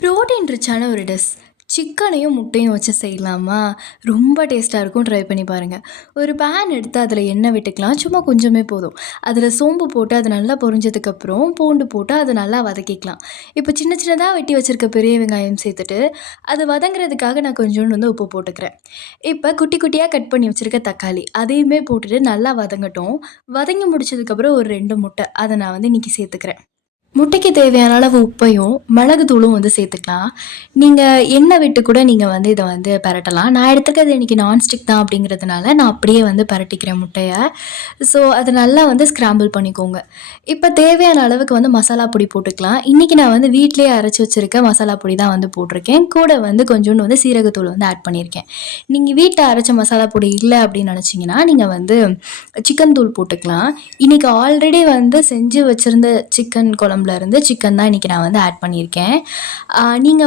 Protein ரிச்சான ஒரு dish. சிக்கனையும் முட்டையும் வச்சு செய்யலாமா? ரொம்ப டேஸ்ட்டாக இருக்கும். ட்ரை பண்ணி பாருங்கள். ஒரு பேன் எடுத்து அதில் எண்ணெய் விட்டுக்கலாம். சும்மா கொஞ்சமே போதும். அதில் சோம்பு போட்டு அது நல்லா பொரிஞ்சதுக்கப்புறம் பூண்டு போட்டு அதை நல்லா வதக்கிக்கலாம். இப்போ சின்ன சின்னதாக வெட்டி வச்சுருக்க பெரிய வெங்காயம் சேர்த்துட்டு அது வதங்குறதுக்காக நான் கொஞ்சோண்டு உப்பு போட்டுக்கிறேன். இப்போ குட்டி குட்டியாக கட் பண்ணி வச்சுருக்க தக்காளி அதையுமே போட்டுட்டு நல்லா வதங்கட்டும். வதங்கி முடிச்சதுக்கப்புறம் ஒரு 2 முட்டை அதை நான் இன்றைக்கி சேர்த்துக்கிறேன். முட்டைக்கு தேவையான அளவு உப்பையும், மிளகுத்தூளும் சேர்த்துக்கலாம். நீங்க எண்ணெய் விட்டு கூட நீங்க இத பெரட்டலாம். நான் எடுத்துருக்கிறது இன்னைக்கு நான்ஸ்டிக் தான் அப்படிங்கிறதுனால, நான் அப்படியே பெரட்டிக்கிறேன் முட்டைய. ஸோ, அத நல்லா ஸ்க்ராம்பிள் பண்ணிக்கோங்க. இப்ப தேவையான அளவுக்கு மசாலா பொடி போட்டுக்கலாம். இன்னைக்கு நான் வீட்லயே அரைச்சு வச்சிருக்க மசாலா பொடி தான் போட்டிருக்கேன். கூட கொஞ்சோண்டு சீரகத்தூள் ஆட் பண்ணியிருக்கேன். நீங்க வீட்ல அரைச்ச மசாலா பொடி இல்ல அப்படின்னு நினைச்சீங்கன்னா, நீங்க சிக்கன் தூள் போட்டுக்கலாம். இன்னைக்கு ஆல்ரெடி செஞ்சு வச்சிருந்த சிக்கன் குழம்புல இருந்து சிக்கன் தான் இன்னைக்கு நான் ஆட் பண்ணியிருக்கேன். நீங்க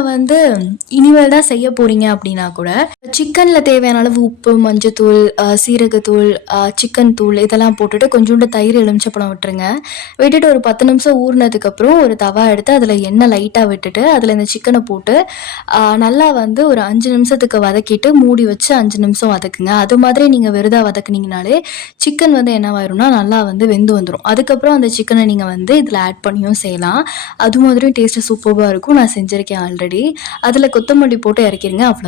இனிமேல் தான் செய்ய போறீங்க அப்படின்னா கூட சிக்கன்ல தேவையான அளவு உப்பு, மஞ்சத்தூள், சீரகத்தூள், சிக்கன் தூள் இதெல்லாம் போட்டுட்டு கொஞ்சோண்டு தயிர், எலுமிச்சப்பழம் விட்டுருங்க. விட்டுட்டு ஒரு 10 நிமிஷம் ஊறினதுக்கப்புறம் ஒரு தவா எடுத்து அதில் எண்ணெய் லைட்டாக விட்டுட்டு அதில் இந்த சிக்கனை போட்டு நல்லா ஒரு 5 நிமிஷத்துக்கு வதக்கிட்டு மூடி வச்சு 5 நிமிஷம் வதக்குங்க. அது மாதிரி நீங்கள் வெறுதா வதக்குனீங்கனாலே சிக்கன் என்னவாயிரும்னா நல்லா வெந்து வந்துடும். அதுக்கப்புறம் அந்த சிக்கனை நீங்கள் இதில் ஆட் பண்ணியும் செய்யலாம். அது மாதிரியும் டேஸ்ட்டு சூப்பராக இருக்கும். நான் செஞ்சுருக்கேன் ஆல்ரெடி. அதில் கொத்தமல்லி போட்டு இறக்கிருங்க. அவ்வளோ.